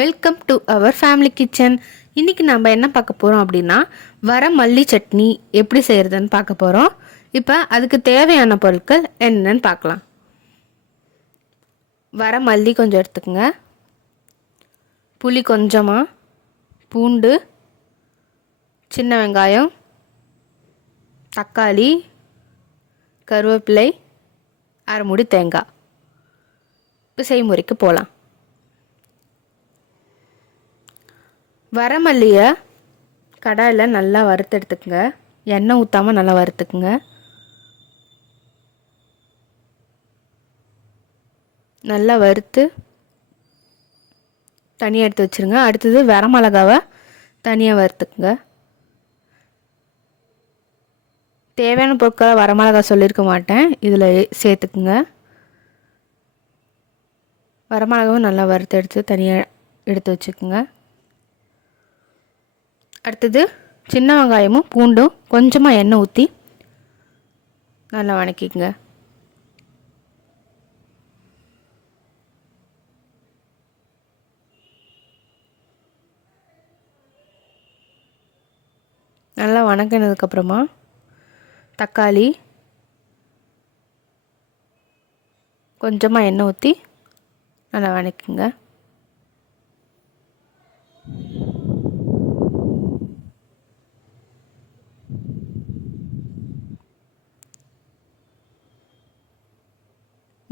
Welcome to our family kitchen. இன்றைக்கி நம்ம என்ன பார்க்க போகிறோம் அப்படின்னா வர மல்லி சட்னி எப்படி செய்கிறதுன்னு பார்க்க போகிறோம். இப்போ அதுக்கு தேவையான பொருட்கள் என்னென்னு பார்க்கலாம். வர மல்லி கொஞ்சம் எடுத்துக்கோங்க, புளி கொஞ்சமாக, பூண்டு, சின்ன வெங்காயம், தக்காளி, கருவேப்பிலை, அரை மூடி தேங்காய். இப்போ செய்முறைக்கு போகலாம். வரமல்லியை கடாயில் நல்லா வறுத்து எடுத்துக்கங்க. எண்ணெய் ஊற்றாமல் நல்லா வறுத்துக்குங்க. நல்லா வறுத்து தனியாக எடுத்து வச்சுருங்க. அடுத்தது வரமிளகாவை தனியாக வறுத்துக்குங்க. தேவையான பொருட்களை வரமிளகா சொல்லியிருக்க மாட்டேன், இதில் சேர்த்துக்குங்க. வரமிளகாவும் நல்லா வறுத்து எடுத்து தனியாக எடுத்து வச்சுக்கோங்க. அடுத்தது சின்ன வெங்காயமும் பூண்டும் கொஞ்சமாக எண்ணெய் ஊற்றி நல்லா வணக்கிக்கங்க. நல்லா வணக்கினதுக்கப்புறமா தக்காளி கொஞ்சமாக எண்ணெய் ஊற்றி நல்லா வணக்குங்க.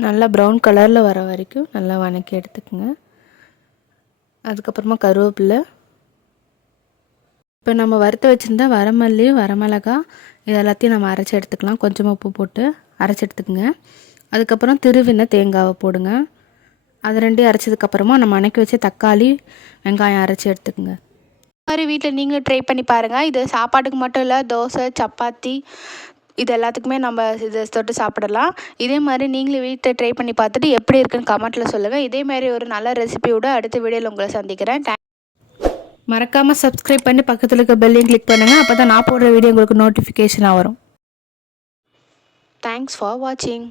நல்லா ப்ரௌன் கலரில் வர வரைக்கும் நல்லா வணக்கி எடுத்துக்கோங்க. அதுக்கப்புறமா கருவேப்பிலை, இப்போ நம்ம வறுத்து வச்சுருந்தா வரமல்லி, வரமிளகா இது எல்லாத்தையும் நம்ம அரைச்சி எடுத்துக்கலாம். கொஞ்சமாக உப்பு போட்டு அரைச்சி எடுத்துக்கோங்க. அதுக்கப்புறம் திருவின தேங்காவை போடுங்க. அது ரெண்டையும் அரைச்சதுக்கப்புறமா நம்ம வணக்கி வச்சு தக்காளி, வெங்காயம் அரைச்சி எடுத்துக்கோங்க. இந்த மாதிரி வீட்டில் நீங்களும் ட்ரை பண்ணி பாருங்கள். இது சாப்பாட்டுக்கு மட்டும் இல்லை, தோசை, சப்பாத்தி இது எல்லாத்துக்குமே நம்ம இதை தொட்டு சாப்பிடலாம். இதே மாதிரி நீங்களும் வீட்டை ட்ரை பண்ணி பார்த்துட்டு எப்படி இருக்குன்னு கமெண்ட்டில் சொல்லுங்கள். இதே மாதிரி ஒரு நல்ல ரெசிபியோட அடுத்த வீடியோவில் உங்களை சந்திக்கிறேன். மறக்காமல் சப்ஸ்கிரைப் பண்ணி பக்கத்தில் இருக்க பெல்லையும் கிளிக் பண்ணுங்கள். அப்போ தான் நான் போடுற வீடியோ உங்களுக்கு நோட்டிஃபிகேஷனாக வரும். தேங்க்ஸ் ஃபார் வாட்சிங்.